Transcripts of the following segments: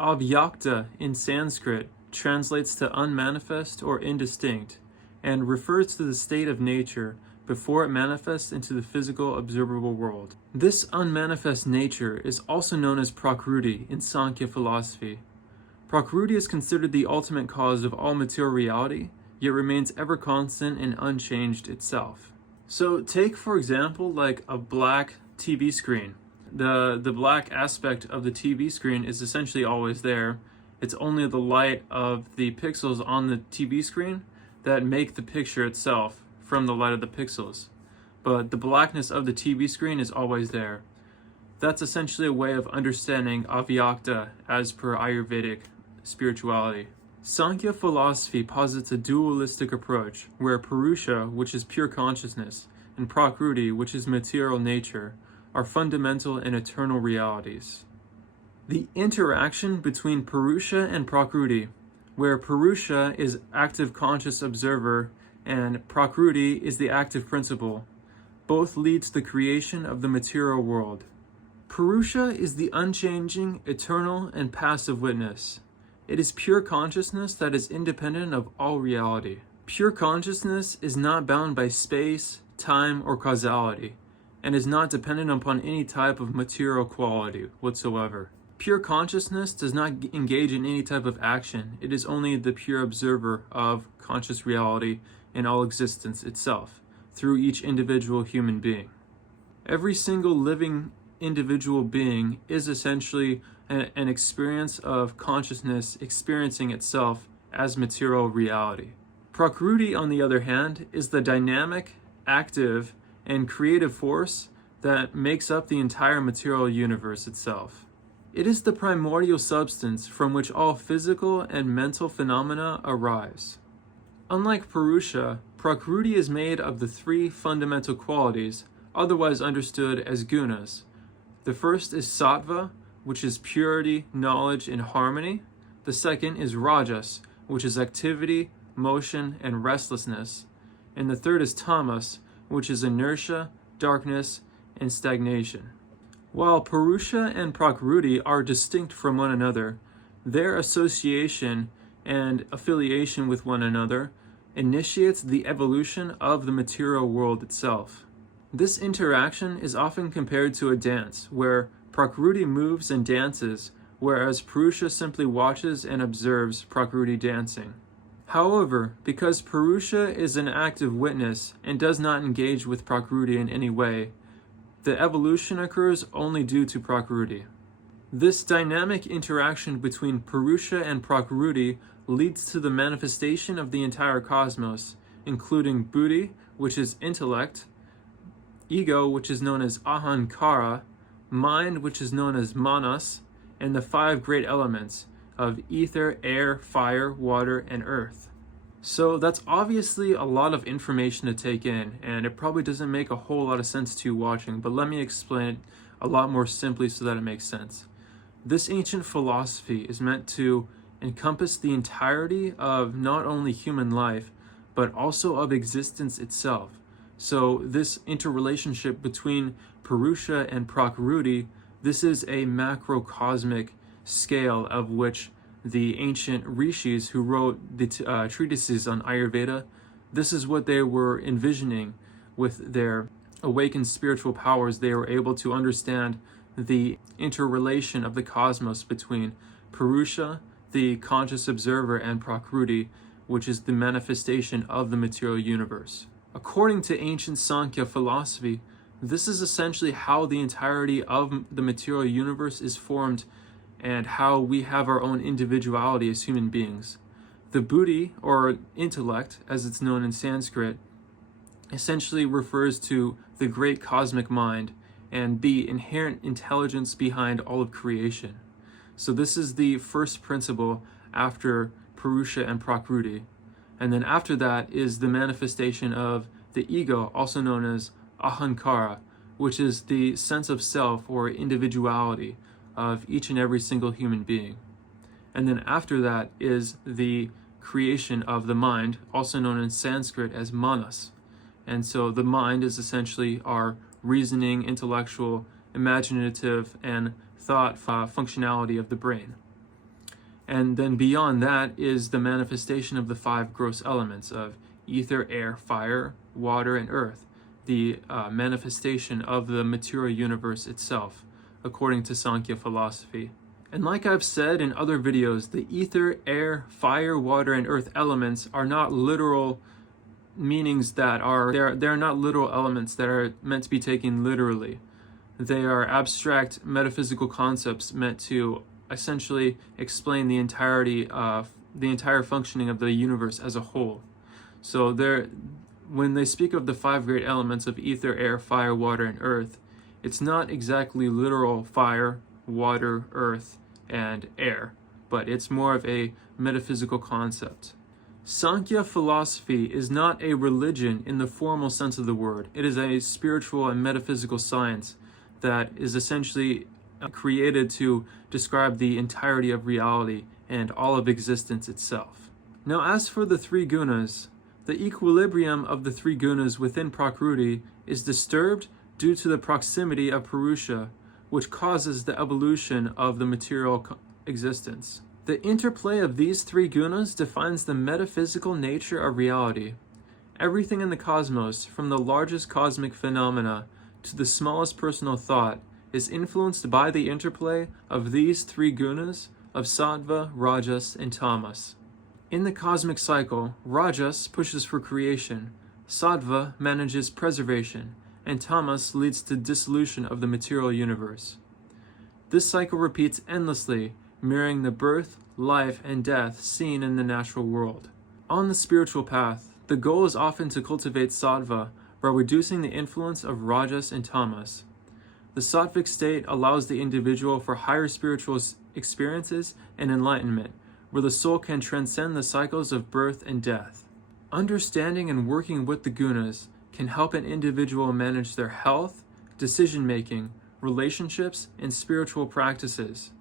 Avyakta in Sanskrit translates to unmanifest or indistinct and refers to the state of nature before it manifests into the physical observable world. This unmanifest nature is also known as Prakruti in Samkhya philosophy. Prakruti is considered the ultimate cause of all material reality, yet remains ever constant and unchanged itself. So take, for example, like a black TV screen. The black aspect of the TV screen is essentially always there. It's only the light of the pixels on the TV screen that make the picture itself from the light of the pixels. But the blackness of the TV screen is always there. That's essentially a way of understanding Avyakta as per Ayurvedic spirituality. Samkhya philosophy posits a dualistic approach where Purusha, which is pure consciousness, and Prakruti, which is material nature, are fundamental and eternal realities. The interaction between Purusha and Prakruti, where Purusha is active conscious observer and Prakruti is the active principle, both lead to the creation of the material world. Purusha is the unchanging, eternal, and passive witness. It is pure consciousness that is independent of all reality. Pure consciousness is not bound by space, time, or causality, and is not dependent upon any type of material quality whatsoever. Pure consciousness does not engage in any type of action. It is only the pure observer of conscious reality in all existence itself, through each individual human being. Every single living individual being is essentially an experience of consciousness experiencing itself as material reality. Prakruti, on the other hand, is the dynamic, active, and creative force that makes up the entire material universe itself. It is the primordial substance from which all physical and mental phenomena arise. Unlike Purusha, Prakruti is made of the three fundamental qualities, otherwise understood as gunas. The first is Sattva, which is purity, knowledge, and harmony. The second is Rajas, which is activity, motion, and restlessness. And the third is Tamas, which is inertia, darkness, and stagnation. While Purusha and Prakruti are distinct from one another, their association and affiliation with one another initiates the evolution of the material world itself. This interaction is often compared to a dance, where Prakruti moves and dances, whereas Purusha simply watches and observes Prakruti dancing. However, because Purusha is an active witness and does not engage with Prakruti in any way, the evolution occurs only due to Prakruti. This dynamic interaction between Purusha and Prakruti leads to the manifestation of the entire cosmos, including Buddhi, which is intellect, ego, which is known as ahankara, mind, which is known as manas, and the five great elements of ether, air, fire, water, and earth. So that's obviously a lot of information to take in, and it probably doesn't make a whole lot of sense to you watching, but let me explain it a lot more simply so that it makes sense. This ancient philosophy is meant to encompass the entirety of not only human life, but also of existence itself. So this interrelationship between Purusha and Prakruti, this is a macrocosmic scale of which the ancient Rishis who wrote the treatises on Ayurveda, this is what they were envisioning with their awakened spiritual powers. They were able to understand the interrelation of the cosmos between Purusha, the conscious observer, and Prakruti, which is the manifestation of the material universe. According to ancient Samkhya philosophy, this is essentially how the entirety of the material universe is formed and how we have our own individuality as human beings. The buddhi, or intellect, as it's known in Sanskrit, essentially refers to the great cosmic mind and the inherent intelligence behind all of creation. So this is the first principle after Purusha and Prakruti. And then after that is the manifestation of the ego, also known as ahankara, which is the sense of self or individuality of each and every single human being. And then after that is the creation of the mind, also known in Sanskrit as manas. And so the mind is essentially our reasoning, intellectual, imaginative, and thought functionality of the brain. And then beyond that is the manifestation of the 5 gross elements of ether, air, fire, water, and earth, the manifestation of the material universe itself, according to Samkhya philosophy. And like I've said in other videos, the ether, air, fire, water, and earth elements are not literal meanings that are, they're not literal elements that are meant to be taken literally. They are abstract metaphysical concepts meant to essentially explain the entire functioning of the universe as a whole. So when they speak of the 5 great elements of ether, air, fire, water, and earth, it's not exactly literal fire, water, earth, and air, but it's more of a metaphysical concept. Samkhya philosophy is not a religion in the formal sense of the word. It is a spiritual and metaphysical science that is essentially created to describe the entirety of reality and all of existence itself. Now, as for the 3 gunas, the equilibrium of the 3 gunas within Prakruti is disturbed due to the proximity of Purusha, which causes the evolution of the material existence. The interplay of these 3 gunas defines the metaphysical nature of reality. Everything in the cosmos, from the largest cosmic phenomena to the smallest personal thought, is influenced by the interplay of these 3 gunas of Sattva, Rajas, and Tamas. In the cosmic cycle, Rajas pushes for creation, Sattva manages preservation, and Tamas leads to dissolution of the material universe. This cycle repeats endlessly, mirroring the birth, life, and death seen in the natural world. On the spiritual path, the goal is often to cultivate Sattva by reducing the influence of Rajas and Tamas. The Sattvic state allows the individual for higher spiritual experiences and enlightenment, where the soul can transcend the cycles of birth and death. Understanding and working with the gunas can help an individual manage their health, decision-making, relationships, and spiritual practices.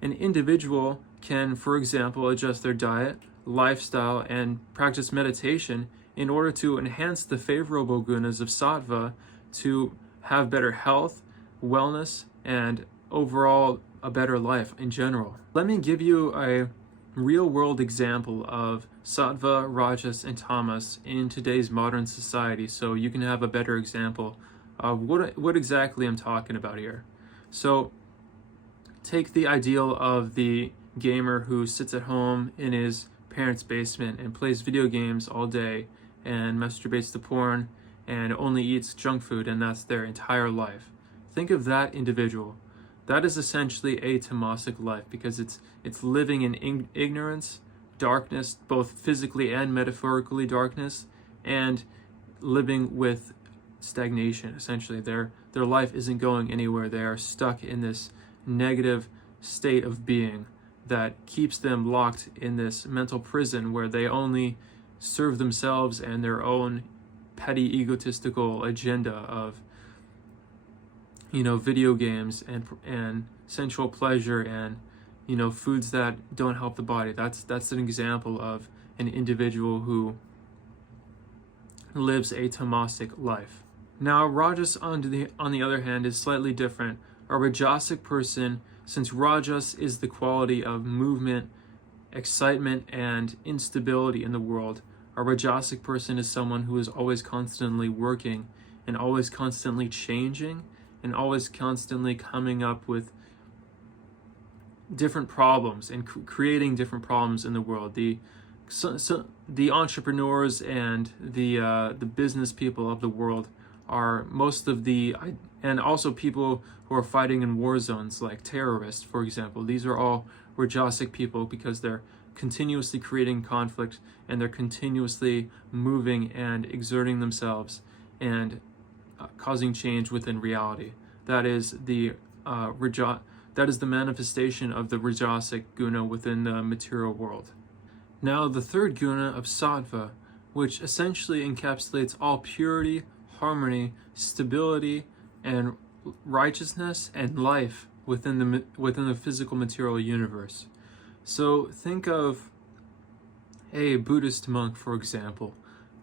An individual can, for example, adjust their diet, lifestyle, and practice meditation in order to enhance the favorable gunas of Sattva to have better health, wellness, and overall a better life in general. Let me give you a real-world example of Sattva, Rajas, and Tamas in today's modern society so you can have a better example of what exactly I'm talking about here. So take the ideal of the gamer who sits at home in his parents' basement and plays video games all day and masturbates to porn and only eats junk food, and that's their entire life. Think of that individual. That is essentially a tamasic life because it's living in ignorance, darkness, both physically and metaphorically darkness, and living with stagnation. Essentially, their life isn't going anywhere. They are stuck in this negative state of being that keeps them locked in this mental prison where they only serve themselves and their own petty egotistical agenda of video games and sensual pleasure and foods that don't help the body. That's an example of an individual who lives a tamasic life. Now, Rajas on the other hand is slightly different. A Rajasic person, since Rajas is the quality of movement, excitement, and instability in the world, a Rajasic person is someone who is always constantly working and always constantly changing and always constantly coming up with different problems and creating different problems in the world. The entrepreneurs and the business people of the world are most of and also people who are fighting in war zones like terrorists, for example. These are all Rajasic people because they're continuously creating conflict and they're continuously moving and exerting themselves and causing change within reality. That is the manifestation of the Rajasic guna within the material world. Now, the third guna of Sattva, which essentially encapsulates all purity, harmony, stability, and righteousness and life within the physical material universe. So think of a Buddhist monk, for example.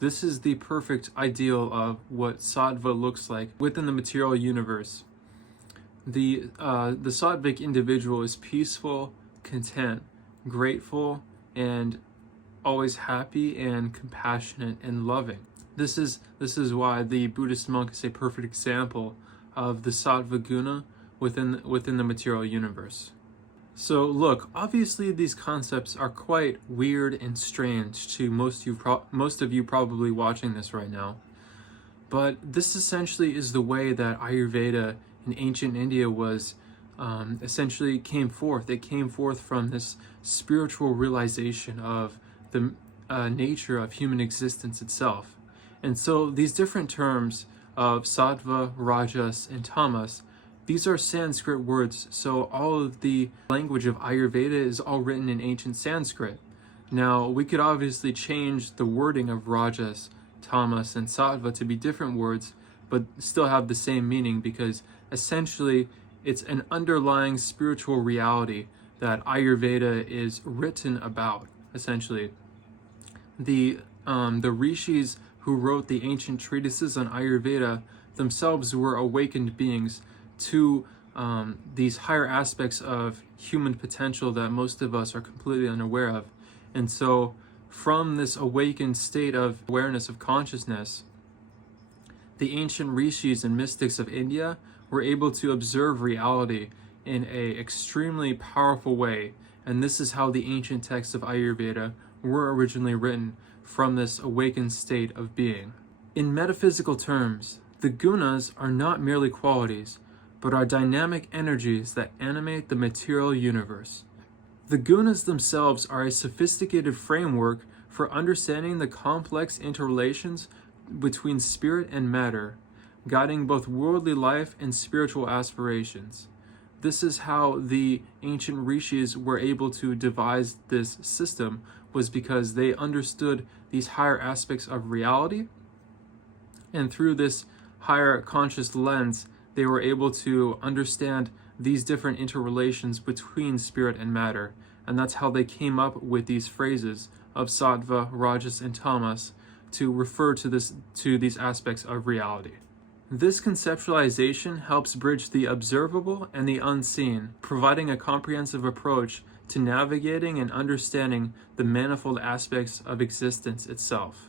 This is the perfect ideal of what Sattva looks like within the material universe. The Sattvic individual is peaceful, content, grateful, and always happy and compassionate and loving. This is why the Buddhist monk is a perfect example of the Sattva guna within the material universe. So look, obviously these concepts are quite weird and strange to most of you probably watching this right now. But this essentially is the way that Ayurveda in ancient India was essentially came forth. It came forth from this spiritual realization of the nature of human existence itself. And so these different terms of Sattva, Rajas, and Tamas, these are Sanskrit words, so all of the language of Ayurveda is all written in ancient Sanskrit. Now, we could obviously change the wording of Rajas, Tamas, and Sattva to be different words, but still have the same meaning, because essentially it's an underlying spiritual reality that Ayurveda is written about, essentially. The Rishis who wrote the ancient treatises on Ayurveda themselves were awakened beings to these higher aspects of human potential that most of us are completely unaware of. And so from this awakened state of awareness of consciousness, the ancient rishis and mystics of India were able to observe reality in an extremely powerful way. And this is how the ancient texts of Ayurveda were originally written, from this awakened state of being. In metaphysical terms, the gunas are not merely qualities, but are dynamic energies that animate the material universe. The gunas themselves are a sophisticated framework for understanding the complex interrelations between spirit and matter, guiding both worldly life and spiritual aspirations. This is how the ancient rishis were able to devise this system, was because they understood these higher aspects of reality, and through this higher conscious lens, they were able to understand these different interrelations between spirit and matter. And that's how they came up with these phrases of Sattva, Rajas, and Tamas to refer to these aspects of reality. This conceptualization helps bridge the observable and the unseen, providing a comprehensive approach to navigating and understanding the manifold aspects of existence itself.